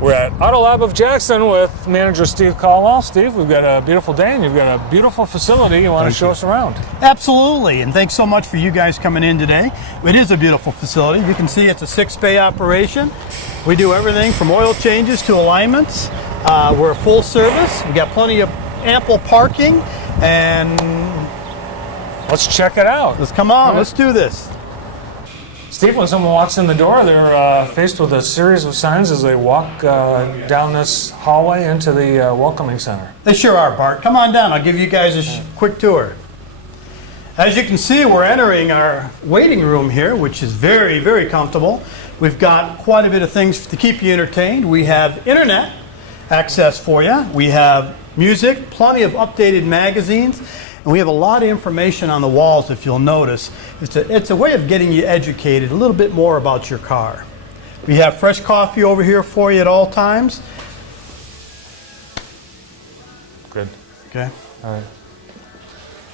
We're at Auto Lab of Jackson with manager Steve Caldwell. Steve, we've got a beautiful day and you've got a beautiful facility you want to show us around. Absolutely, and thanks so much for you guys coming in today. It is a beautiful facility. You can see it's a 6-bay operation. We do everything from oil changes to alignments. We're a full service. We got plenty of ample parking, and let's check it out. Let's come on. Let's do this. Steve, when someone walks in the door, they're faced with a series of signs as they walk down this hallway into the welcoming center. They sure are, Bart. Come on down. I'll give you guys a quick tour. As you can see, we're entering our waiting room here, which is very, very comfortable. We've got quite a bit of things to keep you entertained. We have internet access for you. We have music, plenty of updated magazines. And we have a lot of information on the walls, if you'll notice. It's a way of getting you educated a little bit more about your car. We have fresh coffee over here for you at all times. Good. Okay. All right.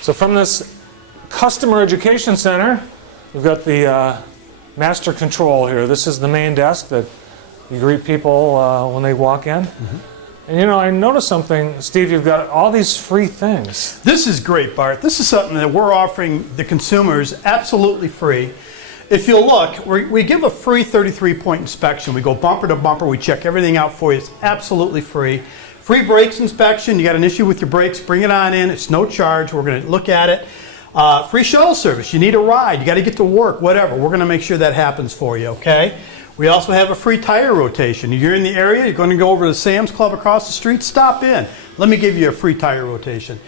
So from this customer education center, we've got the master control here. This is the main desk that you greet people when they walk in. Mm-hmm. And you know, I noticed something, Steve, you've got all these free things. This is great, Bart. This is something that we're offering the consumers absolutely free. If you'll look, we give a free 33-point inspection. We go bumper to bumper. We check everything out for you. It's absolutely free. Free brakes inspection. You got an issue with your brakes, bring it on in. It's no charge. We're going to look at it. Free shuttle service. You need a ride. You got to get to work, whatever. We're going to make sure that happens for you, okay? We also have a free tire rotation. If you're in the area, you're going to go over to Sam's Club across the street, stop in. Let me give you a free tire rotation.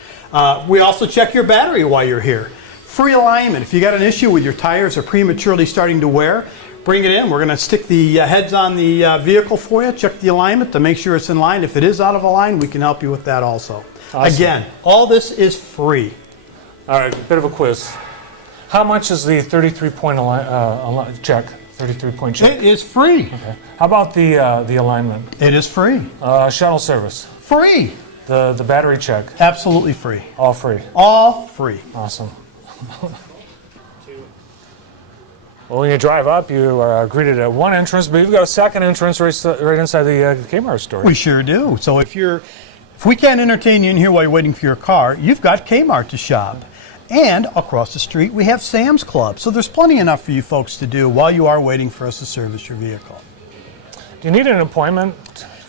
We also check your battery while you're here. Free alignment. If you got an issue with your tires are prematurely starting to wear, bring it in. We're going to stick the heads on the vehicle for you, check the alignment to make sure it's in line. If it is out of line, we can help you with that also. Awesome. Again, all this is free. All right, a bit of a quiz. How much is the 33-point check? 33-point check. It is free. Okay. How about the alignment? It is free. Shuttle service. Free. The battery check. Absolutely free. All free. All free. Awesome. Well, when you drive up, you are greeted at one entrance, but you've got a second entrance right inside the Kmart store. We sure do. So if we can't entertain you in here while you're waiting for your car, you've got Kmart to shop. And across the street, we have Sam's Club. So there's plenty enough for you folks to do while you are waiting for us to service your vehicle. Do you need an appointment?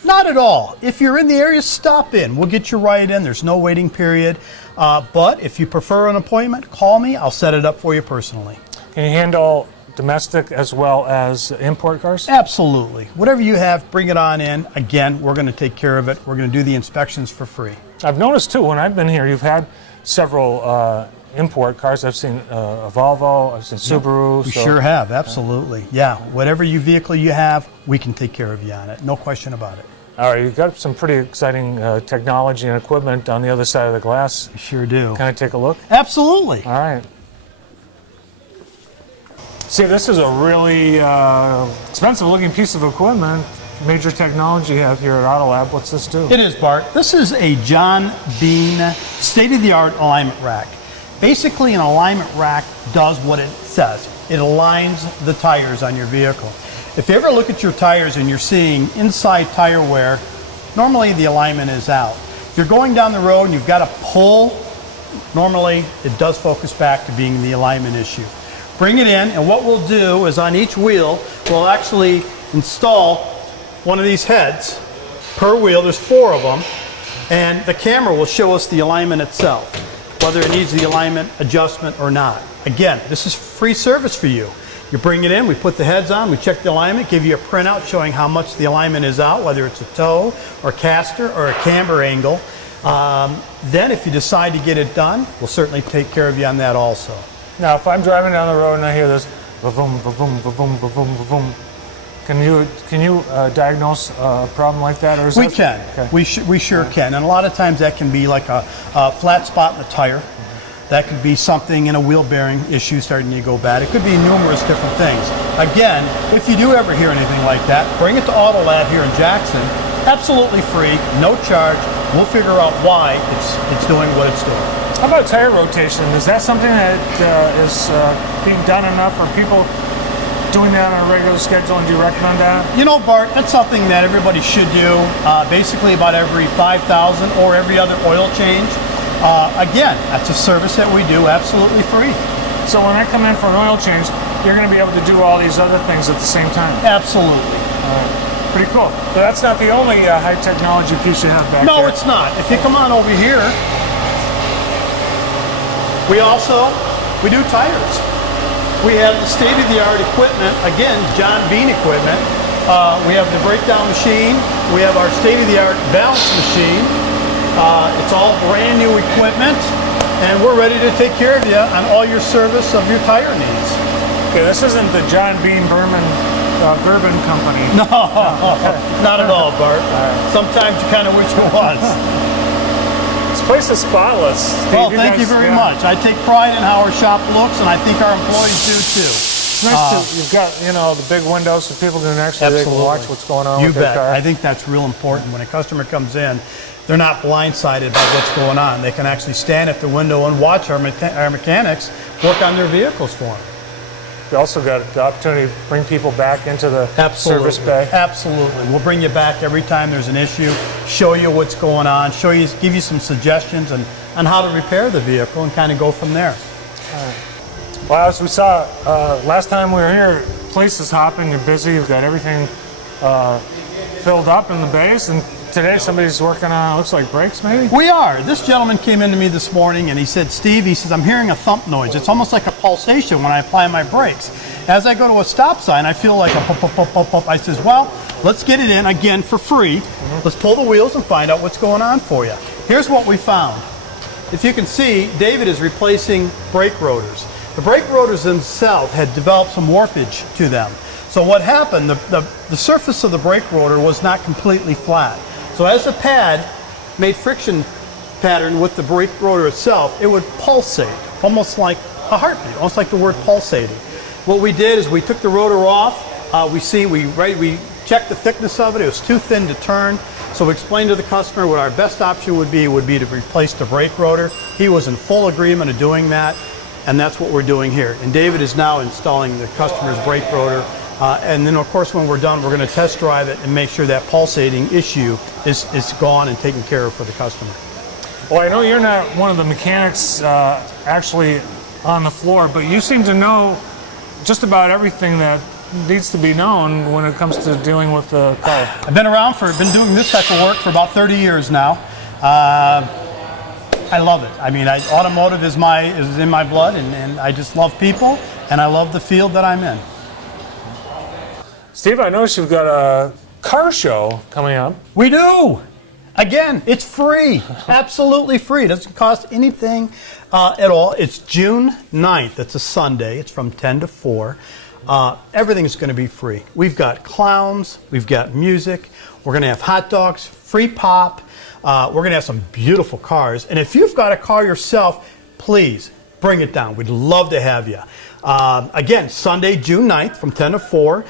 Not at all. If you're in the area, stop in. We'll get you right in. There's no waiting period. But if you prefer an appointment, call me. I'll set it up for you personally. Can you handle domestic as well as import cars? Absolutely. Whatever you have, bring it on in. Again, we're going to take care of it. We're going to do the inspections for free. I've noticed, too, when I've been here, you've had several import cars. I've seen a Volvo, I've seen Subaru. We sure have, absolutely. Yeah, whatever vehicle you have, we can take care of you on it. No question about it. All right, you've got some pretty exciting technology and equipment on the other side of the glass. We sure do. Can I take a look? Absolutely. All right. See, this is a really expensive looking piece of equipment. Major technology you have here at Auto Lab. What's this do? It is, Bart. This is a John Bean state-of-the-art alignment rack. Basically, an alignment rack does what it says. It aligns the tires on your vehicle. If you ever look at your tires and you're seeing inside tire wear, normally the alignment is out. If you're going down the road and you've got to pull, normally it does focus back to being the alignment issue. Bring it in, and what we'll do is on each wheel, we'll actually install one of these heads per wheel. There's 4 of them, and the camera will show us the alignment itself, whether it needs the alignment adjustment or not. Again, this is free service for you. You bring it in, we put the heads on, we check the alignment, give you a printout showing how much the alignment is out, whether it's a toe or caster or a camber angle. Then if you decide to get it done, we'll certainly take care of you on that also. Now, if I'm driving down the road and I hear this va-voom, va-voom, va-voom, va-voom, va-voom, can you diagnose a problem like that? Or is we can. Okay. We sure can. And a lot of times that can be like a flat spot in the tire. That could be something in a wheel bearing issue starting to go bad. It could be numerous different things. Again, if you do ever hear anything like that, bring it to Auto Lab here in Jackson. Absolutely free, no charge. We'll figure out why it's doing what it's doing. How about tire rotation? Is that something that is being done enough for people doing that on a regular schedule, and do you recommend that? You know, Bart, that's something that everybody should do. Basically, about every 5,000 or every other oil change. Again, that's a service that we do absolutely free. So when I come in for an oil change, you're going to be able to do all these other things at the same time. Absolutely. Pretty cool. But that's not the only high technology piece you have back there. No, it's not. If you come on over here, we do tires. We have the state-of-the-art equipment, again, John Bean equipment. We have the breakdown machine. We have our state-of-the-art balance machine. It's all brand new equipment, and we're ready to take care of you on all your service of your tire needs. Okay, this isn't the John Bean Bourbon Company. No, not at all, Bart. Sometimes you kind of wish it was. This place is spotless. Steve, Well, thank you very much. I take pride in how our shop looks, and I think our employees do too. It's nice you've got, the big windows so people can actually they can watch what's going on with their car. I think that's real important. When a customer comes in, they're not blindsided by what's going on. They can actually stand at the window and watch our mechanics work on their vehicles for them. We also got the opportunity to bring people back into the service bay. Absolutely. We'll bring you back every time there's an issue, show you what's going on, give you some suggestions on how to repair the vehicle, and kind of go from there. Well, as we saw last time we were here, the place is hopping and busy. You've got everything filled up in the bays, and today somebody's working on, looks like brakes maybe? We are. This gentleman came into me this morning and he said, Steve, I'm hearing a thump noise. It's almost like a pulsation when I apply my brakes. As I go to a stop sign, I feel like a pop, pop, pop, pop, pop. I says, well, let's get it in again for free. Let's pull the wheels and find out what's going on for you. Here's what we found. If you can see, David is replacing brake rotors. The brake rotors themselves had developed some warpage to them. So what happened, the surface of the brake rotor was not completely flat. So as the pad made friction pattern with the brake rotor itself, it would pulsate, almost like a heartbeat, almost like the word pulsating. What we did is we took the rotor off. We checked the thickness of it. It was too thin to turn. So we explained to the customer what our best option would be to replace the brake rotor. He was in full agreement of doing that, and that's what we're doing here. And David is now installing the customer's brake rotor. And then, of course, when we're done, we're going to test drive it and make sure that pulsating issue is gone and taken care of for the customer. Well, I know you're not one of the mechanics actually on the floor, but you seem to know just about everything that needs to be known when it comes to dealing with the car. I've been doing this type of work for about 30 years now. I love it. I mean, automotive is in my blood, and I just love people, and I love the field that I'm in. Steve, I noticed you've got a car show coming up. We do. Again, it's free. Absolutely free. It doesn't cost anything at all. It's June 9th. It's a Sunday. It's from 10 to 4. Everything's going to be free. We've got clowns. We've got music. We're going to have hot dogs, free pop. We're going to have some beautiful cars. And if you've got a car yourself, please bring it down. We'd love to have you. Again, Sunday, June 9th from 10 to 4.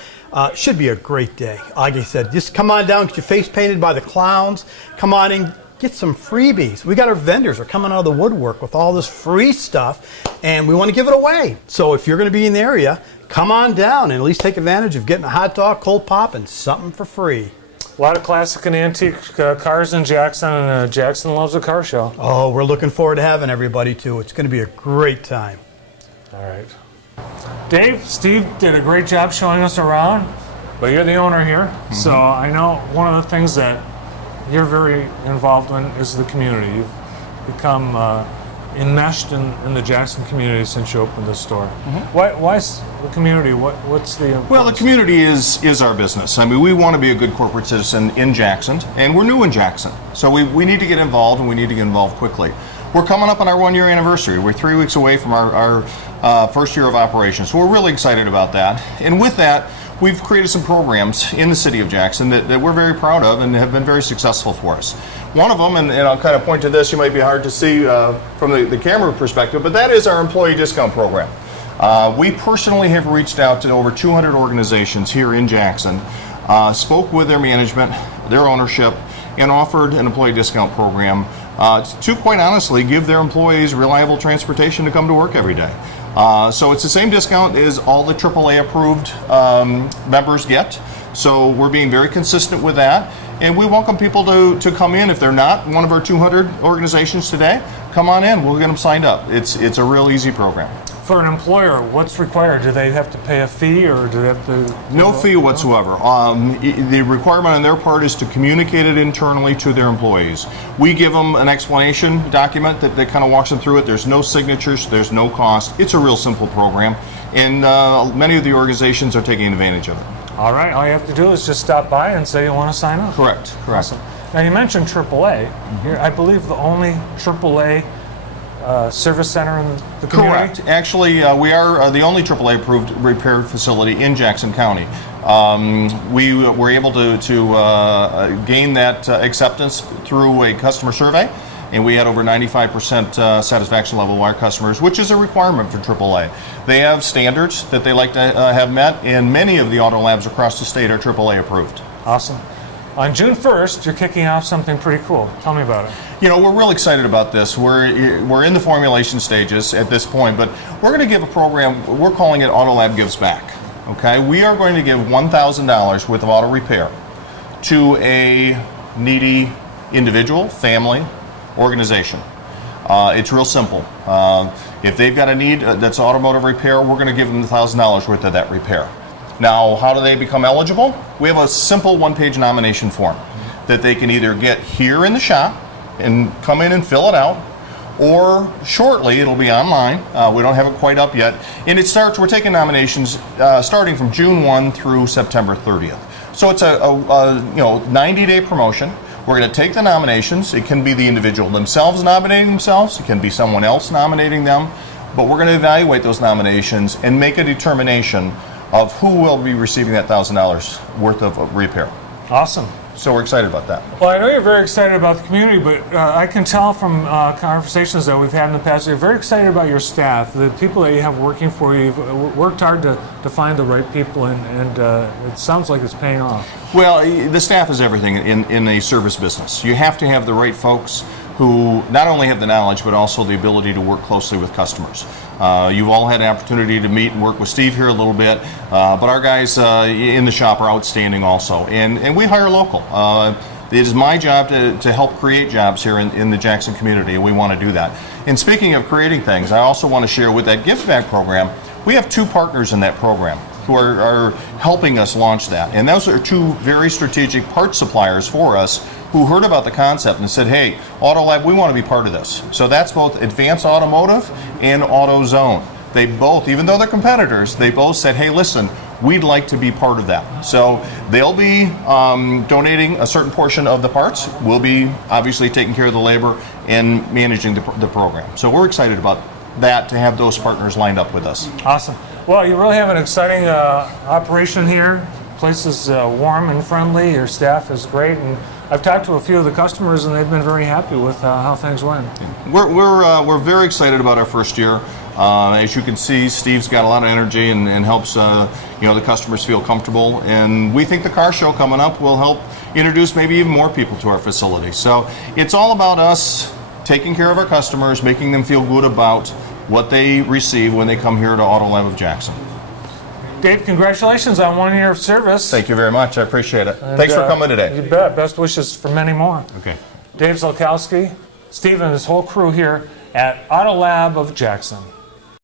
Should be a great day. Like I said, just come on down, get your face painted by the clowns. Come on and get some freebies. We got our vendors are coming out of the woodwork with all this free stuff, and we want to give it away. So if you're going to be in the area, come on down and at least take advantage of getting a hot dog, cold pop, and something for free. A lot of classic and antique cars in Jackson, and Jackson loves a car show. Oh, we're looking forward to having everybody, too. It's going to be a great time. All right. Dave, Steve did a great job showing us around, but you're the owner here, so I know one of the things that you're very involved in is the community. You've become enmeshed in the Jackson community since you opened this store. Why the community? What's the importance? Well, the community is our business. I mean, we want to be a good corporate citizen in Jackson, and we're new in Jackson, so we need to get involved, and we need to get involved quickly. We're coming up on our 1-year anniversary. We're 3 weeks away from our first year of operations, so we're really excited about that. And with that, we've created some programs in the city of Jackson that we're very proud of and have been very successful for us. One of them, and I'll kind of point to this, you might be hard to see from the camera perspective, but that is our employee discount program. We personally have reached out to over 200 organizations here in Jackson, spoke with their management, their ownership, and offered an employee discount program to quite honestly give their employees reliable transportation to come to work every day. So it's the same discount as all the AAA approved members get. So we're being very consistent with that. And we welcome people to come in. If they're not one of our 200 organizations today, come on in. We'll get them signed up. It's a real easy program. For an employer, what's required? Do they have to pay a fee, or do they have to? No fee whatsoever. The requirement on their part is to communicate it internally to their employees. We give them an explanation document that kind of walks them through it. There's no signatures, there's no cost. It's a real simple program, and many of the organizations are taking advantage of it. All right, all you have to do is just stop by and say you want to sign up. Correct. Awesome. Now, you mentioned AAA. You're, I believe, the only AAA service center in the community? Correct. Actually, we are the only AAA approved repair facility in Jackson County. We were able to gain that acceptance through a customer survey, and we had over 95% satisfaction level of our customers, which is a requirement for AAA. They have standards that they like to have met, and many of the auto labs across the state are AAA approved. Awesome. On June 1st, you're kicking off something pretty cool. Tell me about it. You know, we're real excited about this. We're in the formulation stages at this point, but we're going to give a program, we're calling it Auto Lab Gives Back. Okay? We are going to give $1,000 worth of auto repair to a needy individual, family, organization. It's real simple. If they've got a need that's automotive repair, we're going to give them $1,000 worth of that repair. Now, how do they become eligible? We have a simple one-page nomination form that they can either get here in the shop and come in and fill it out, or shortly it'll be online. We don't have it quite up yet. And it starts, we're taking nominations starting from June 1 through September 30th. So it's a 90-day promotion. We're going to take the nominations. It can be the individual themselves nominating themselves. It can be someone else nominating them. But we're going to evaluate those nominations and make a determination of who will be receiving that $1,000 worth of repair. Awesome. So we're excited about that. Well, I know you're very excited about the community, but I can tell from conversations that we've had in the past, you're very excited about your staff, the people that you have working for you. You've worked hard to find the right people, and it sounds like it's paying off. Well, the staff is everything in a service business. You have to have the right folks who not only have the knowledge, but also the ability to work closely with customers. You've all had an opportunity to meet and work with Steve here a little bit, but our guys in the shop are outstanding also, and we hire local. It is my job to help create jobs here in the Jackson community, and we want to do that. And speaking of creating things, I also want to share with that Give Back program, we have 2 partners in that program who are helping us launch that. And those are 2 very strategic part suppliers for us who heard about the concept and said, hey, Auto Lab, we want to be part of this. So that's both Advanced Automotive and AutoZone. They both, even though they're competitors, they both said, hey, listen, we'd like to be part of that. So they'll be donating a certain portion of the parts. We'll be obviously taking care of the labor and managing the program. So we're excited about that, to have those partners lined up with us. Awesome. Well, you really have an exciting operation here. The place is warm and friendly. Your staff is great, and I've talked to a few of the customers, and they've been very happy with how things went. We're very excited about our first year. As you can see, Steve's got a lot of energy and helps the customers feel comfortable. And we think the car show coming up will help introduce maybe even more people to our facility. So it's all about us taking care of our customers, making them feel good about what they receive when they come here to Auto Lab of Jackson. Dave, congratulations on 1 year of service. Thank you very much. I appreciate it. And, thanks for coming today. You bet. Best wishes for many more. Okay. Dave Zolkowski, Steve, and his whole crew here at Auto Lab of Jackson.